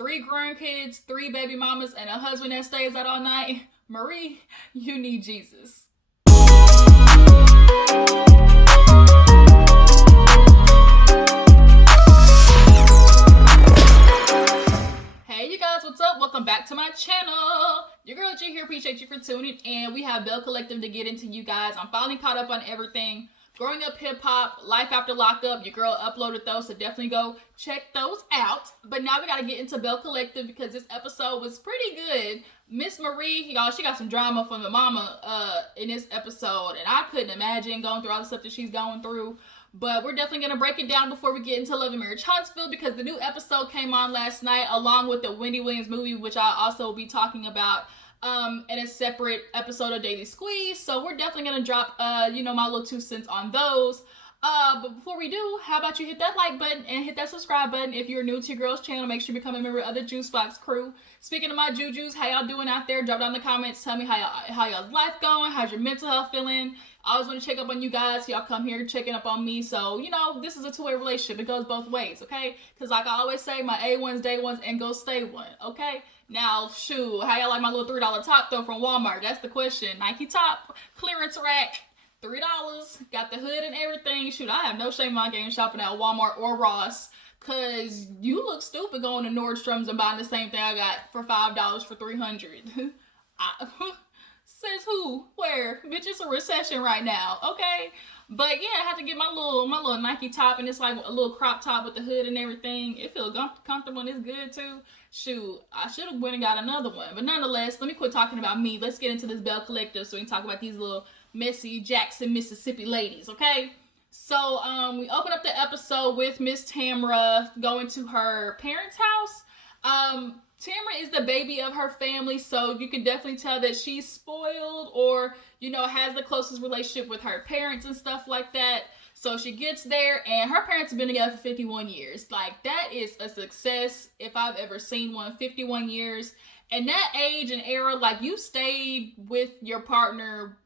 3 grandkids, 3 baby mamas, and a husband that stays out all night. Marie, you need Jesus. Hey you guys, what's up? Welcome back to my channel. Your girl G here, appreciate you for tuning in. We have Belle Collective to get into, you guys. I'm finally caught up on everything. Growing Up Hip Hop, Life After Lockup. Your girl uploaded those, so definitely go check those out. But now we gotta get into Belle Collective because this episode was pretty good. Miss Marie, y'all, she got some drama from the mama in this episode, and I couldn't imagine going through all the stuff that she's going through. But we're definitely going to break it down before we get into Love and Marriage Huntsville, because the new episode came on last night along with the Wendy Williams movie, which I'll also be talking about in a separate episode of Daily Squeeze. So we're definitely going to drop, my little 2 cents on those. But before we do, how about you hit that like button and hit that subscribe button. If you're new to your girl's channel, make sure you become a member of the Juice Box crew. Speaking of my Jujus, how y'all doing out there? Drop down in the comments. Tell me how y'all's life going. How's your mental health feeling? I always want to check up on you guys. Y'all come here checking up on me. So, this is a two-way relationship. It goes both ways, okay? Because like I always say, my A1's day ones and go stay one, okay? Now, shoot, how y'all like my little $3 top though from Walmart? That's the question. Nike top, clearance rack, $3. Got the hood and everything. Shoot, I have no shame in my game shopping at Walmart or Ross. Cause you look stupid going to Nordstrom's and buying the same thing I got for $5 for $300. Says who? Where? Bitch, it's a recession right now, okay? But yeah, I had to get my little Nike top, and it's like a little crop top with the hood and everything. It feels comfortable and it's good too. Shoot, I should have went and got another one. But nonetheless, let me quit talking about me. Let's get into this Belle Collective so we can talk about these little messy Jackson, Mississippi ladies, okay? So, we open up the episode with Miss Tambra going to her parents' house. Tambra is the baby of her family, so you can definitely tell that she's spoiled or, has the closest relationship with her parents and stuff like that. So she gets there, and her parents have been together for 51 years. Like, that is a success if I've ever seen one. 51 years. And that age and era, like, you stayed with your partner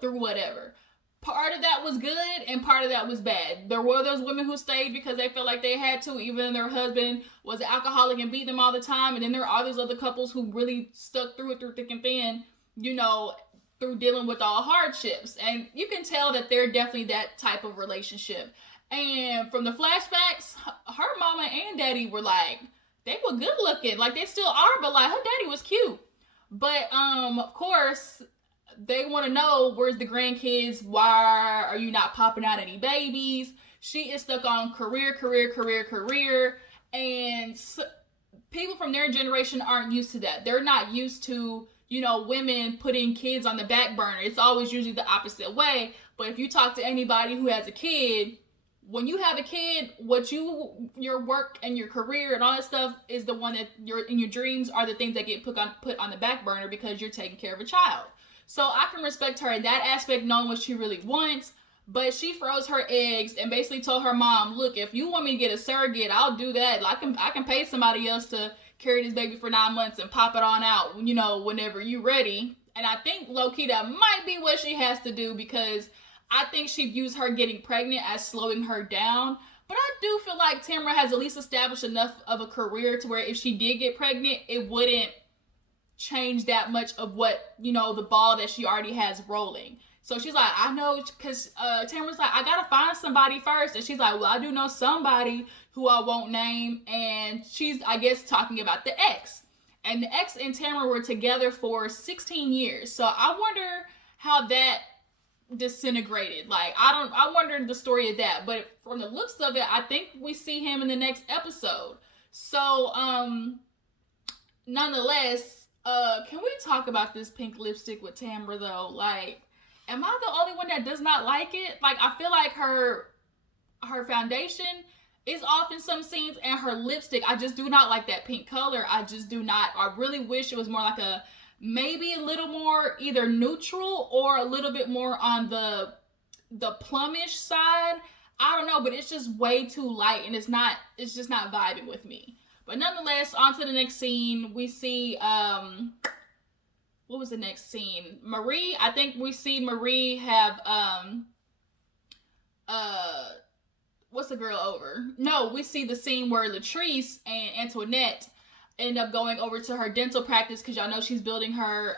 through whatever. Part of that was good and part of that was bad. There were those women who stayed because they felt like they had to, even though their husband was an alcoholic and beat them all the time. And then there are those other couples who really stuck through it through thick and thin, through dealing with all hardships. And you can tell that they're definitely that type of relationship. And from the flashbacks, her mama and daddy were like, they were good looking. Like, they still are, but like, her daddy was cute. But, of course, they want to know, where's the grandkids? Why are you not popping out any babies? She is stuck on career. And people from their generation aren't used to that. They're not used to, women putting kids on the back burner. It's always usually the opposite way. But if you talk to anybody who has a kid, when you have a kid, your work and your career and all that stuff is the one that your dreams are the things that get put on the back burner because you're taking care of a child. So I can respect her in that aspect, knowing what she really wants. But she froze her eggs and basically told her mom, look, if you want me to get a surrogate, I'll do that. I can pay somebody else to carry this baby for 9 months and pop it on out, whenever you're ready. And I think low-key that might be what she has to do, because I think she views her getting pregnant as slowing her down. But I do feel like Tamra has at least established enough of a career to where if she did get pregnant, it wouldn't change that much of what, the ball that she already has rolling. So she's like, I know, because Tamara's like, I gotta find somebody first. And she's like, well, I do know somebody who I won't name. And she's, I guess, talking about the ex. And the ex and Tamara were together for 16 years. So I wonder how that disintegrated. Like, I wonder the story of that. But from the looks of it, I think we see him in the next episode. So, nonetheless, can we talk about this pink lipstick with Tambra though? Like, am I the only one that does not like it? Like, I feel like her foundation is off in some scenes, and her lipstick, I just do not like that pink color. I just do not. I really wish it was more like maybe a little more either neutral or a little bit more on the plumish side. I don't know, but it's just way too light, and it's just not vibing with me. But nonetheless, on to the next scene. We see, what was the next scene? Marie, I think we see Marie have, what's the girl over? No, we see the scene where Latrice and Antoinette end up going over to her dental practice because y'all know she's building her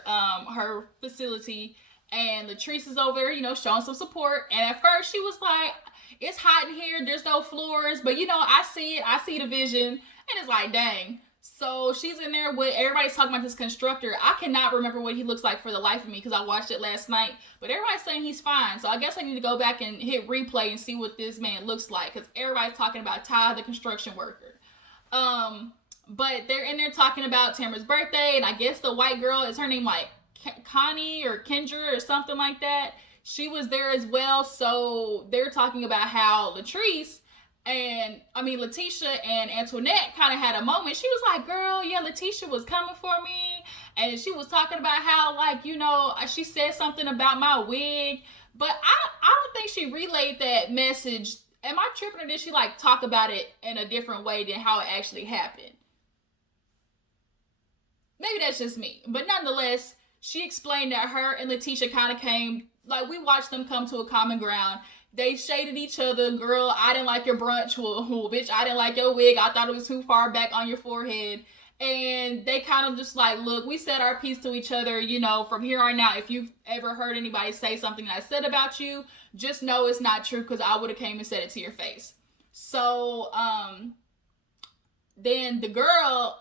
facility. And Latrice is over there, showing some support. And at first she was like, it's hot in here, there's no floors, but I see it, I see the vision, and it's like, dang. So she's in there with everybody's talking about this constructor. I cannot remember what he looks like for the life of me because I watched it last night, but everybody's saying he's fine. So I guess I need to go back and hit replay and see what this man looks like because everybody's talking about Ty, the construction worker. But they're in there talking about Tambra's birthday, and I guess the white girl, is her name like Connie or Kendra or something like that? She was there as well. So they're talking about how Lateshia and Antoinette kind of had a moment. She was like, girl, yeah, Lateshia was coming for me. And she was talking about how, like, she said something about my wig. But I don't think she relayed that message. Am I tripping, or did she, like, talk about it in a different way than how it actually happened? Maybe that's just me. But nonetheless, she explained that her and Lateshia kind of came, like, we watched them come to a common ground. They shaded each other. Girl, I didn't like your brunch. Well, bitch, I didn't like your wig. I thought it was too far back on your forehead. And they kind of just like, look, we said our piece to each other, from here on out. If you've ever heard anybody say something that I said about you, just know it's not true because I would have came and said it to your face. So, then the girl,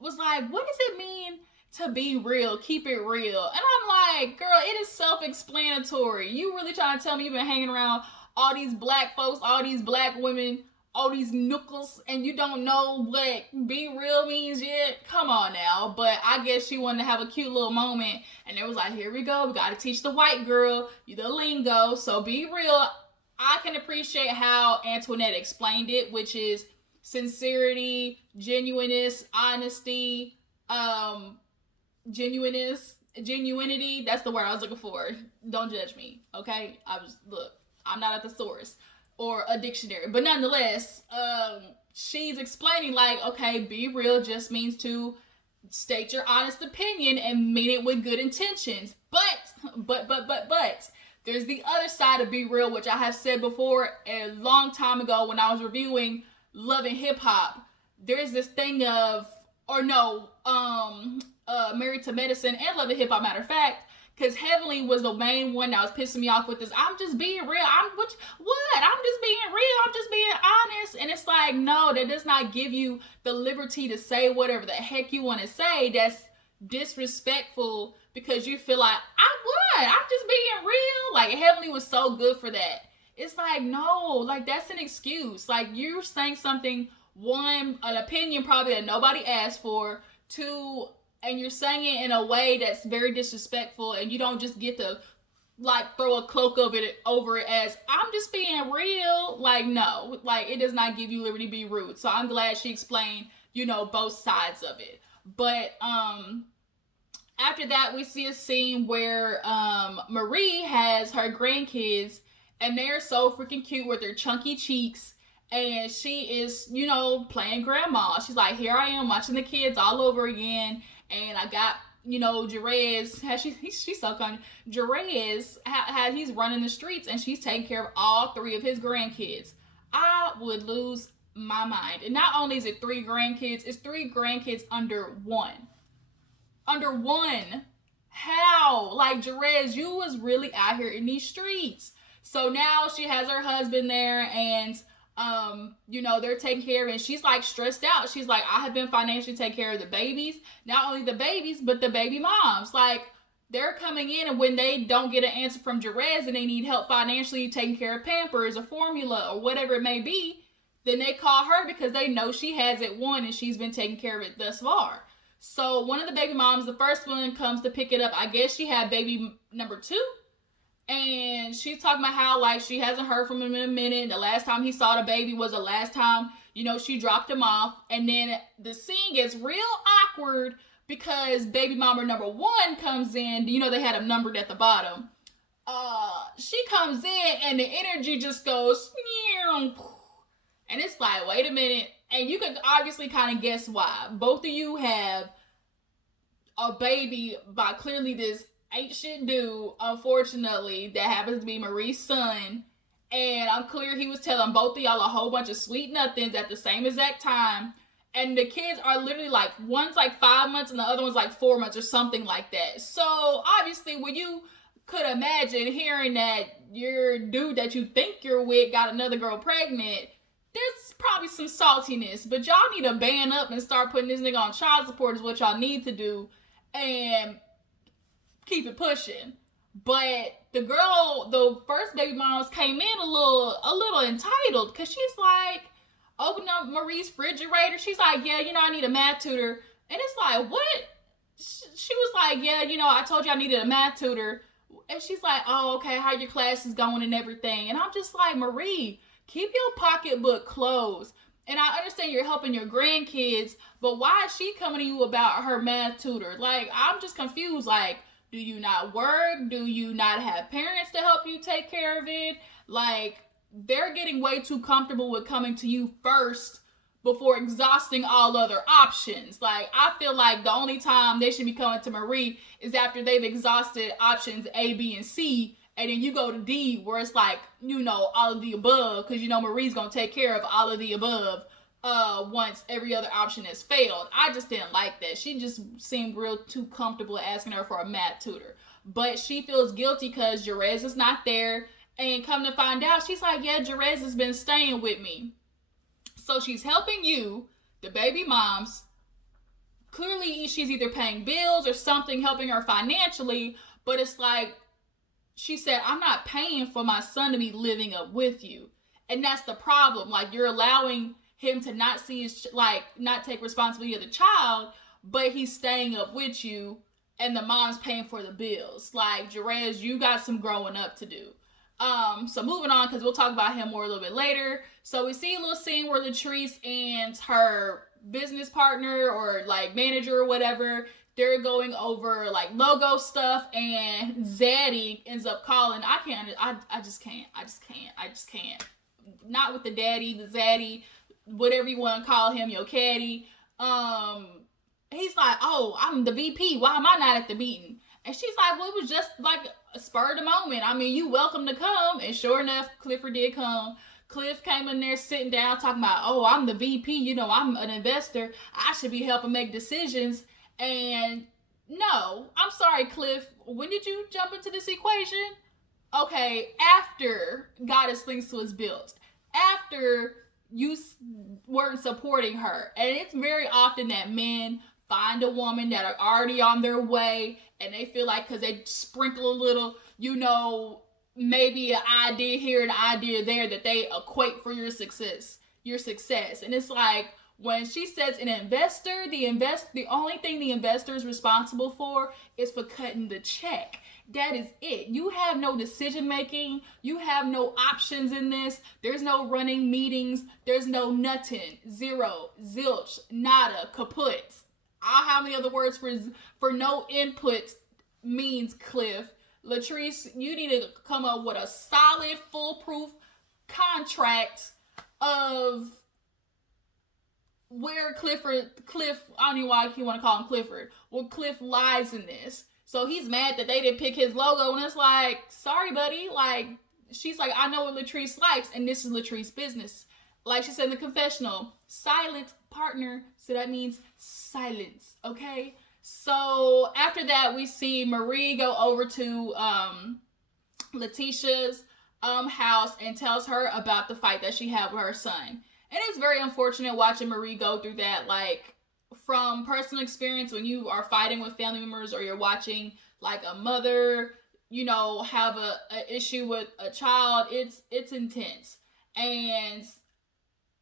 was like, what does it mean to be real? Keep it real. And I'm like, girl, it is self-explanatory. You really trying to tell me you've been hanging around all these black folks, all these black women, all these nookles, and you don't know what be real means yet? Come on now. But I guess she wanted to have a cute little moment, and it was like, here we go. We got to teach the white girl the lingo. So be real. I can appreciate how Antoinette explained it, which is sincerity, genuineness, honesty, genuinity. That's the word I was looking for. Don't judge me, okay? I'm not at the source or a dictionary, but nonetheless, she's explaining like, okay, be real just means to state your honest opinion and mean it with good intentions. But there's the other side of be real, which I have said before a long time ago when I was reviewing Love and Hip Hop. There's this thing of, Married to Medicine and Love and Hip Hop, matter of fact, because Heavenly was the main one that was pissing me off with this, I'm just being real. I'm just being real. I'm just being honest. And it's like, no, that does not give you the liberty to say whatever the heck you want to say. That's disrespectful because you feel like, I'm just being real. Like, Heavenly was so good for that. It's like, no, like, that's an excuse. Like, you're saying something, one, an opinion probably that nobody asked for, two, and you're saying it in a way that's very disrespectful, and you don't just get to, like, throw a cloak of it over it as, I'm just being real. Like, no. Like, it does not give you liberty to be rude. So I'm glad she explained, both sides of it. But, after that, we see a scene where, Marie has her grandkids, and they're so freaking cute with their chunky cheeks. And she is, playing grandma. She's like, here I am watching the kids all over again. And I got, Jerez, she's so funny. Jerez, he's running the streets and she's taking care of all three of his grandkids. I would lose my mind. And not only is it 3 grandkids, it's 3 grandkids under one. Under one. How? Like, Jerez, you was really out here in these streets. So now she has her husband there and, they're taking care of it. And she's like stressed out. She's like, I have been financially taking care of the babies. Not only the babies, but the baby moms. Like, they're coming in and when they don't get an answer from Jerez and they need help financially taking care of Pampers or formula or whatever it may be, then they call her because they know she has it won and she's been taking care of it thus far. So one of the baby moms, the first one comes to pick it up. I guess she had baby number 2. And she's talking about how, like, she hasn't heard from him in a minute. The last time he saw the baby was the last time, she dropped him off. And then the scene gets real awkward because baby mama number 1 comes in. They had him numbered at the bottom. She comes in and the energy just goes, and it's like, wait a minute. And you can obviously kind of guess why. Both of you have a baby by clearly this ain't shit dude, unfortunately, that happens to be Marie's son. And I'm clear he was telling both of y'all a whole bunch of sweet nothings at the same exact time. And the kids are literally like, one's like 5 months and the other one's like 4 months or something like that. So obviously when you could imagine hearing that your dude that you think you're with got another girl pregnant, there's probably some saltiness. But y'all need to band up and start putting this nigga on child support is what y'all need to do. And keep it pushing. But the first baby moms came in a little entitled, because she's like, open up Marie's refrigerator. She's like, yeah, I need a math tutor. And it's like, what? She was like, yeah, I told you I needed a math tutor. And she's like, oh, okay, how your class is going and everything. And I'm just like, Marie, keep your pocketbook closed. And I understand you're helping your grandkids, but why is she coming to you about her math tutor? Like, I'm just confused. Like, do you not work? Do you not have parents to help you take care of it? Like, they're getting way too comfortable with coming to you first before exhausting all other options. Like, I feel like the only time they should be coming to Marie is after they've exhausted options A, B, and C, and then you go to D, where it's like, all of the above, because Marie's gonna take care of all of the above once every other option has failed. I just didn't like that. She just seemed real too comfortable asking her for a math tutor. But she feels guilty because Jerez is not there. And come to find out, she's like, yeah, Jerez has been staying with me. So she's helping you, the baby moms. Clearly, she's either paying bills or something, helping her financially. But it's like, she said, I'm not paying for my son to be living up with you. And that's the problem. Like, you're allowing him to not see his, not take responsibility of the child, but he's staying up with you and the mom's paying for the bills. Like, Jerez, you got some growing up to do. So moving on, because we'll talk about him more a little bit later. So we see a little scene where Latrice and her business partner or manager or whatever, they're going over logo stuff, and Zaddy ends up calling. I just can't. Not with the daddy, the Zaddy, whatever you want to call him, your caddy. He's like, oh, I'm the VP. Why am I not at the meeting? And she's like, well, it was just a spur of the moment. I mean, you welcome to come. And sure enough, Clifford did come. Cliff came in there sitting down talking about, oh, I'm the VP. I'm an investor. I should be helping make decisions. And no, I'm sorry, Cliff. When did you jump into this equation? Okay, after Goddess Links was built. After you weren't supporting her. And it's very often that men find a woman that are already on their way, and they feel like because they sprinkle a little, maybe an idea here and an idea there, that they equate for your success. And it's like, when she says an investor, the only thing the investor is responsible for is for cutting the check. That is it. You have no decision making. You have no options in this. There's no running meetings. There's no nothing. Zero, zilch, nada, kaput. How many other words for no input means, Cliff? Latrice, you need to come up with a solid, foolproof contract of where Cliff, I don't know why you want to call him Clifford, where Cliff lies in this. So he's mad that they didn't pick his logo, and it's like, sorry, buddy. She's like, I know what Latrice likes, and this is Latrice's business. Like she said in the confessional, silent partner, so that means silence, okay? So after that, we see Marie go over to Letitia's house and tells her about the fight that she had with her son. And it's very unfortunate watching Marie go through that. From personal experience, when you are fighting with family members, or you're watching a mother, have a issue with a child, it's intense. And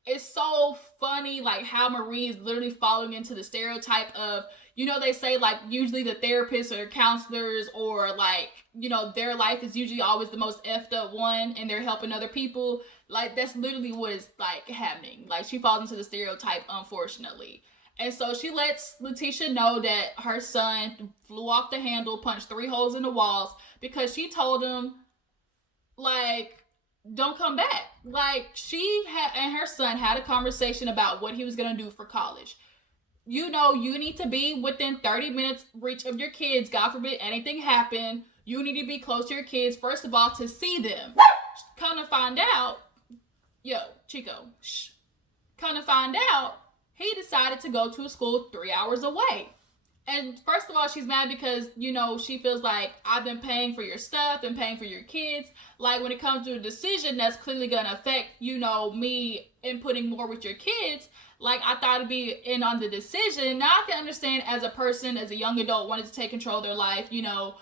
it's so funny, how Marie is literally falling into the stereotype of, they say, usually the therapists or counselors or, their life is usually always the most effed up one, and they're helping other people. That's literally what is, happening. She falls into the stereotype, unfortunately. And so she lets Letitia know that her son flew off the handle, punched 3 holes in the walls, because she told him, don't come back. She and her son had a conversation about what he was going to do for college. You need to be within 30 minutes reach of your kids. God forbid anything happen. You need to be close to your kids, first of all, to see them. Come to find out, Chico, come to find out, he decided to go to a school 3 hours away. And first of all, she's mad because, you know, she feels like, I've been paying for your stuff and paying for your kids. Like, when it comes to a decision that's clearly going to affect, you know, me inputting more with your kids, like, I thought it'd be in on the decision. Now I can understand as a person, as a young adult, wanting to take control of their life, you know,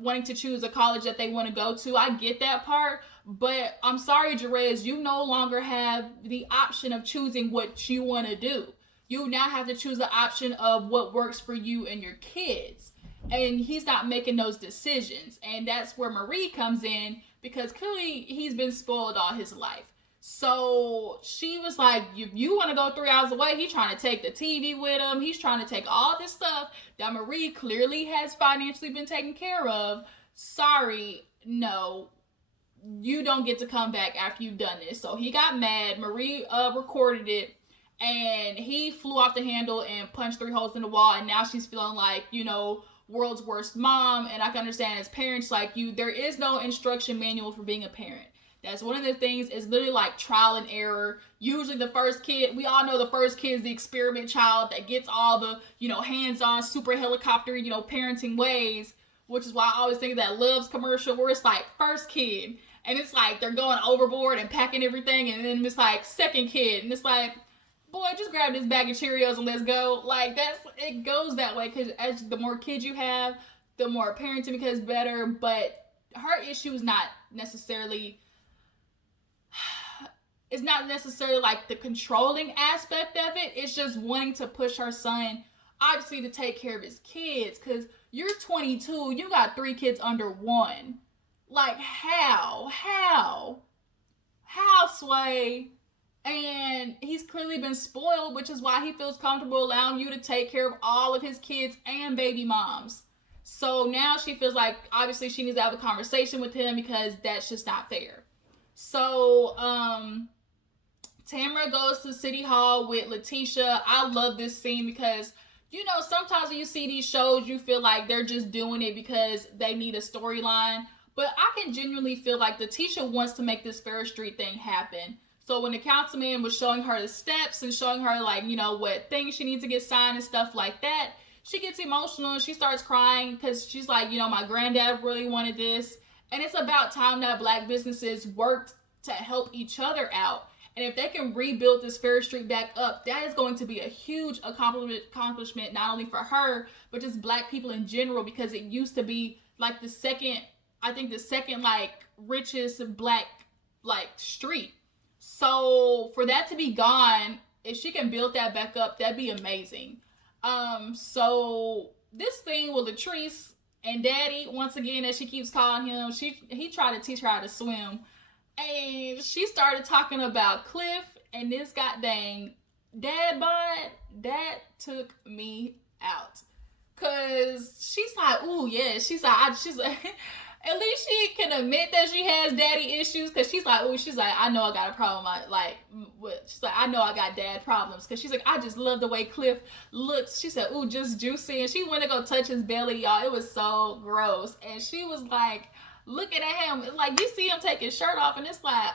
wanting to choose a college that they want to go to. I get that part. But I'm sorry, Jerez, you no longer have the option of choosing what you want to do. You now have to choose the option of what works for you and your kids. And he's not making those decisions. And that's where Marie comes in, because clearly he's been spoiled all his life. So she was like, you want to go 3 hours away? He's trying to take the TV with him. He's trying to take all this stuff that Marie clearly has financially been taken care of. Sorry, no. You don't get to come back after you've done this. So he got mad. Marie recorded it. And he flew off the handle and punched 3 holes in the wall. And now she's feeling like, you know, world's worst mom. And I can understand as parents like you, there is no instruction manual for being a parent. That's one of the things. Is literally like trial and error. Usually the first kid, we all know the first kid is the experiment child that gets all the, you know, hands-on super helicopter, you know, parenting ways. Which is why I always think of that Love's commercial where it's like first kid. And it's like they're going overboard and packing everything. And then it's like second kid. And it's like, boy, just grab this bag of Cheerios and let's go. Like, it goes that way, because as the more kids you have, the more parenting becomes better. But her issue is not necessarily, it's not necessarily like the controlling aspect of it. It's just wanting to push her son, obviously, to take care of his kids, because you're 22, you got 3 kids under 1. Like, how, Sway? And he's clearly been spoiled, which is why he feels comfortable allowing you to take care of all of his kids and baby moms. So now she feels like, obviously, she needs to have a conversation with him, because that's just not fair. So, Tambra goes to City Hall with Lateshia. I love this scene because, you know, sometimes when you see these shows, you feel like they're just doing it because they need a storyline. But I can genuinely feel like Lateshia wants to make this Fair Street thing happen. So when the councilman was showing her the steps and showing her, like, you know, what things she needs to get signed and stuff like that, she gets emotional and she starts crying because she's like, you know, my granddad really wanted this. And it's about time that Black businesses worked to help each other out. And if they can rebuild this Fair Street back up, that is going to be a huge accomplishment, not only for her, but just Black people in general, because it used to be like the second like richest Black like street. So for that to be gone, if she can build that back up, that'd be amazing. So this thing with Latrice and Daddy, once again, as she keeps calling him, he tried to teach her how to swim. And she started talking about Cliff and this goddamn dad bod. That took me out. Cause she's like, ooh yeah, she's like, at least she can admit that she has daddy issues, because she's like, I know I got a problem. She's like, I know I got dad problems, because she's like, I just love the way Cliff looks. She said, ooh, just juicy. And she went to go touch his belly, y'all. It was so gross. And she was like, looking at him, like, you see him take his shirt off, and it's like,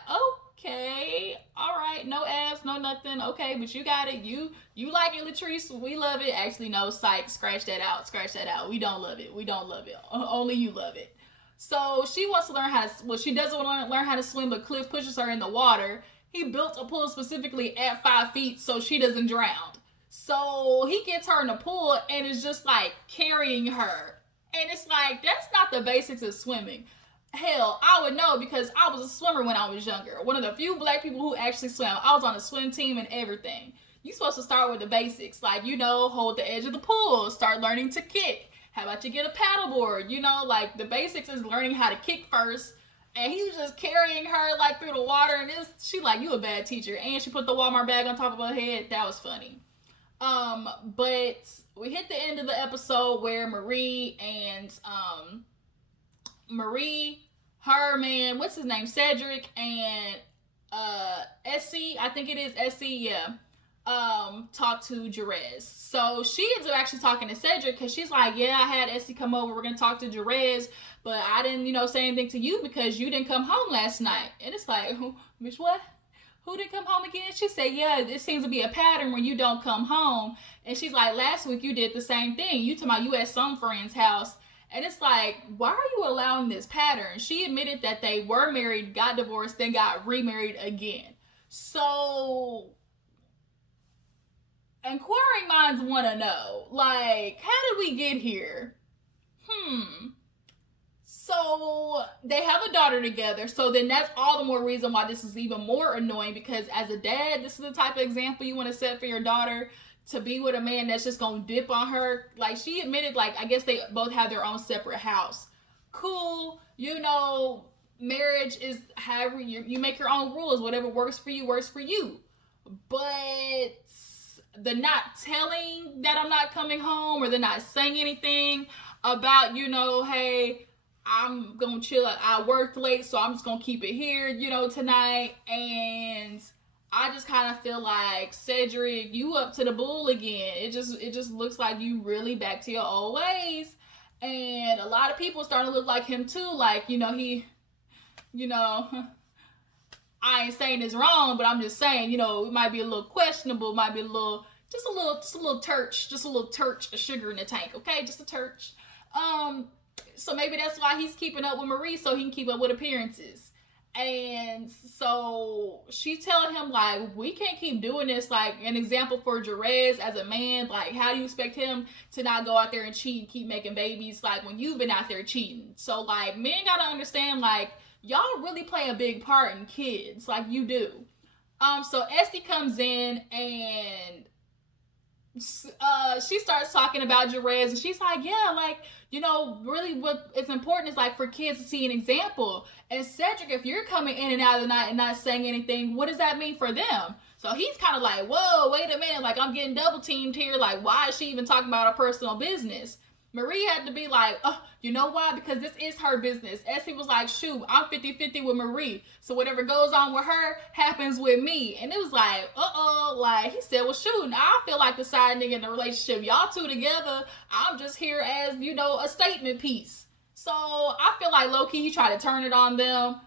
okay, all right, no abs, no nothing, okay, but you got it. You like it, Latrice. We love it. Actually, no, psych, scratch that out. We don't love it. Only you love it. So she wants to learn how to, she doesn't want to learn how to swim, but Cliff pushes her in the water. He built a pool specifically at 5 feet so she doesn't drown. So he gets her in the pool and is just like carrying her. And it's like, that's not the basics of swimming. Hell, I would know, because I was a swimmer when I was younger. One of the few Black people who actually swam. I was on a swim team and everything. You're supposed to start with the basics. Like, you know, hold the edge of the pool. Start learning to kick. How about you get a paddleboard? You know, like, the basics is learning how to kick first. And he was just carrying her, like, through the water. And she like, you a bad teacher. And she put the Walmart bag on top of her head. That was funny. But we hit the end of the episode where Marie, her man, what's his name? Cedric and SC, I think it is SC, yeah. Talk to Jerez. So she ends up actually talking to Cedric, because she's like, yeah, I had Essie come over, we're gonna talk to Jerez, but I didn't, say anything to you because you didn't come home last night. And it's like, bitch, what? Who didn't come home again? She said, yeah, it seems to be a pattern when you don't come home. And she's like, last week you did the same thing. You told you at some friend's house. And it's like, why are you allowing this pattern? She admitted that they were married, got divorced, then got remarried again. So, inquiring minds want to know, like, how did we get here? So, they have a daughter together. So, then that's all the more reason why this is even more annoying, because as a dad, this is the type of example you want to set for your daughter, to be with a man that's just gonna dip on her. Like, she admitted, like, I guess they both have their own separate house. Cool, you know, marriage is however you make your own rules. Whatever works for you works for you. But the not telling that I'm not coming home, or the not saying anything about, you know, hey, I'm gonna chill. I worked late, so I'm just gonna keep it here, you know, tonight. And I just kind of feel like, Cedric, you up to the bull again. It just looks like you really back to your old ways. And a lot of people starting to look like him too. like, you know, he, you know, I ain't saying it's wrong, but I'm just saying, you know, it might be a little questionable, might be a little turch of sugar in the tank, okay? Just a turch. So maybe that's why he's keeping up with Marie, so he can keep up with appearances. And so she's telling him, like, we can't keep doing this. Like, an example for Jerez as a man, like, how do you expect him to not go out there and cheat and keep making babies, like, when you've been out there cheating? So, like, men gotta understand, like, y'all really play a big part in kids, like you do. So Esty comes in and she starts talking about Jerez, and she's like, yeah, like, you know, really what is important is, like, for kids to see an example. And Cedric, if you're coming in and out of the night and not saying anything, what does that mean for them? So he's kind of like, whoa, wait a minute, like, I'm getting double teamed here. Like, why is she even talking about her personal business? Marie had to be like, oh, you know why? Because this is her business. Essie was like, shoot, I'm 50-50 with Marie. So whatever goes on with her happens with me. And it was like, like, he said, well, shoot, I feel like the side nigga in the relationship. Y'all two together, I'm just here as, you know, a statement piece. So I feel like low-key he tried to turn it on them,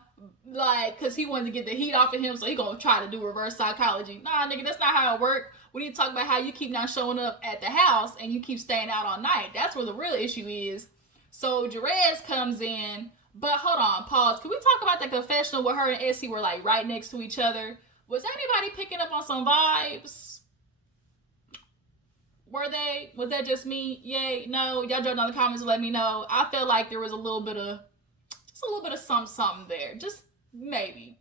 like, because he wanted to get the heat off of him, so he gonna try to do reverse psychology. Nah, nigga, that's not how it worked. We need to talk about how you keep not showing up at the house and you keep staying out all night. That's where the real issue is. So Jerez comes in, but hold on, pause. Can we talk about the confessional where her and Essie were, like, right next to each other? Was anybody picking up on some vibes? Were they? Was that just me? Yay? No? Y'all jump down in the comments and let me know. I felt like there was a little bit of something there. Just maybe,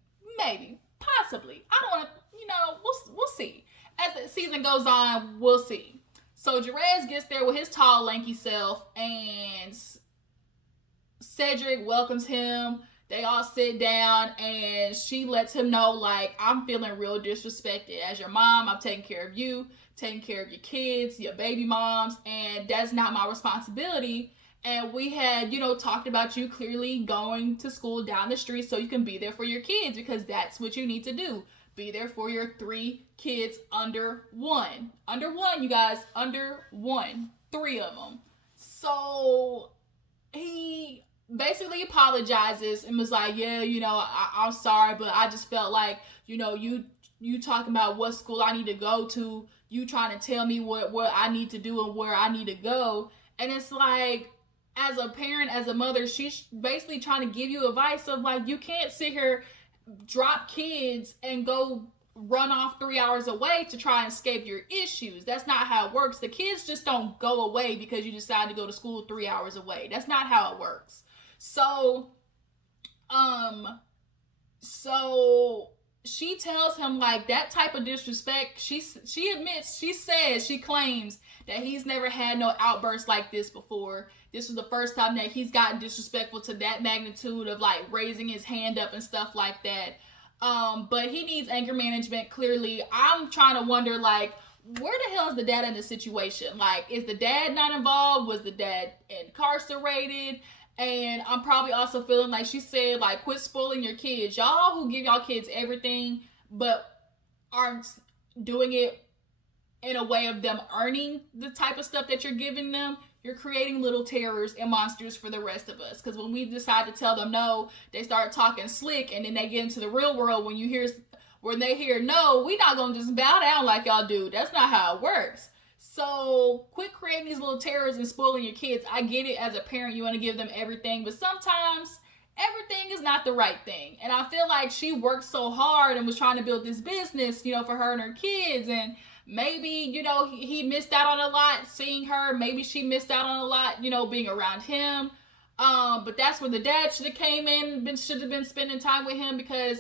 possibly. I don't want to, you know, we'll see. As the season goes on, we'll see. So Jerez gets there with his tall, lanky self, and Cedric welcomes him. They all sit down, and she lets him know, like, I'm feeling real disrespected. As your mom, I'm taking care of you, taking care of your kids, your baby moms, and that's not my responsibility. And we had, you know, talked about you clearly going to school down the street so you can be there for your kids, because that's what you need to do. Be there for your 3 kids under 1. Under 1, you guys. Under 1. 3 of them. So he basically apologizes and was like, yeah, you know, I'm sorry, but I just felt like, you know, you talking about what school I need to go to. You trying to tell me what I need to do and where I need to go. And it's like, as a parent, as a mother, she's basically trying to give you advice of, like, you can't sit here, drop kids, and go run off 3 hours away to try and escape your issues. That's not how it works. The kids just don't go away because you decide to go to school 3 hours away. That's not how it works. So she tells him, like, that type of disrespect, she claims that he's never had no outbursts like this before. This was the first time that he's gotten disrespectful to that magnitude of, like, raising his hand up and stuff like that. But he needs anger management, clearly. I'm trying to wonder, like, where the hell is the dad in this situation? Like, is the dad not involved? Was the dad incarcerated? And I'm probably also feeling like she said, like, quit spoiling your kids. Y'all who give y'all kids everything but aren't doing it in a way of them earning the type of stuff that you're giving them, you're creating little terrors and monsters for the rest of us. Because when we decide to tell them no, they start talking slick, and then they get into the real world. When you hear when they hear no, we not gonna just bow down like y'all do. That's not how it works. So quit creating these little terrors and spoiling your kids. I get it, as a parent you want to give them everything, but sometimes everything is not the right thing. And I feel like she worked so hard and was trying to build this business, for her and her kids. And maybe, he missed out on a lot seeing her. Maybe she missed out on a lot, being around him. But that's where the dad should have came in, should have been spending time with him, because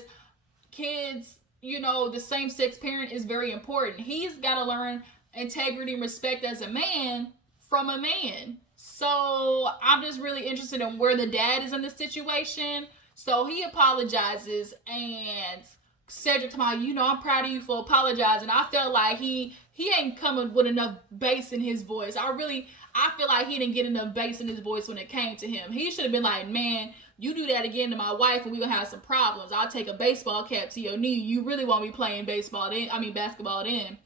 kids, the same sex parent is very important. He's got to learn integrity and respect as a man from a man. So I'm just really interested in where the dad is in this situation. So he apologizes, and Cedric told me, I'm proud of you for apologizing. I felt like he ain't coming with enough bass in his voice. I feel like he didn't get enough bass in his voice when it came to him. He should have been like, man, you do that again to my wife and we're going to have some problems. I'll take a baseball cap to your knee. You really won't be playing basketball then.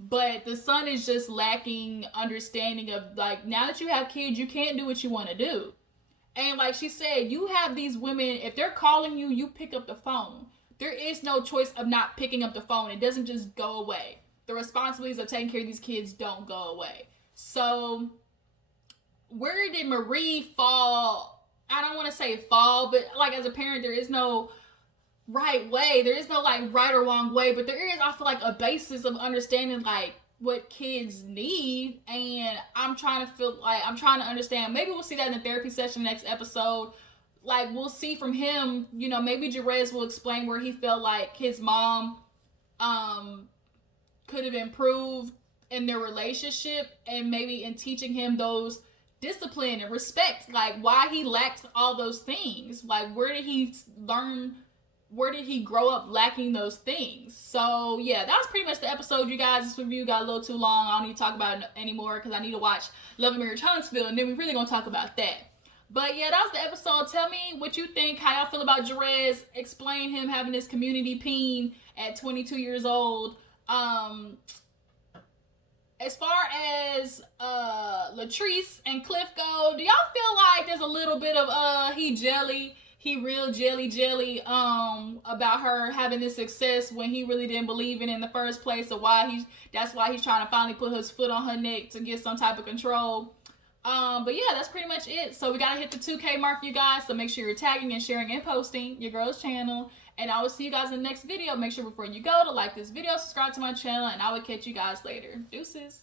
But the son is just lacking understanding of, like, now that you have kids, you can't do what you want to do. And like she said, you have these women, if they're calling you, you pick up the phone. There is no choice of not picking up the phone. It doesn't just go away. The responsibilities of taking care of these kids don't go away. So where did Marie fall? I don't want to say fall, but like as a parent, there is no right way. There is no like right or wrong way, but there is, I feel like, a basis of understanding like what kids need. And I'm trying to understand. Maybe we'll see that in the therapy session next episode. Like, we'll see from him, maybe Jerez will explain where he felt like his mom could have improved in their relationship, and maybe in teaching him those discipline and respect, like why he lacked all those things. Like, where did he grow up lacking those things? So yeah, that was pretty much the episode, you guys. This review got a little too long. I don't need to talk about it anymore because I need to watch Love and Marriage Huntsville, and then we're really gonna talk about that. But yeah, that was the episode. Tell me what you think, how y'all feel about Jerez. Explain him having this community peen at 22 years old. As far as Latrice and Cliff go, do y'all feel like there's a little bit of he real jelly about her having this success when he really didn't believe in the first place? So that's why he's trying to finally put his foot on her neck to get some type of control. But yeah, that's pretty much it. So we gotta hit the 2K mark, you guys. So make sure you're tagging and sharing and posting your girl's channel. And I will see you guys in the next video. Make sure before you go to like this video, subscribe to my channel, and I will catch you guys later. Deuces.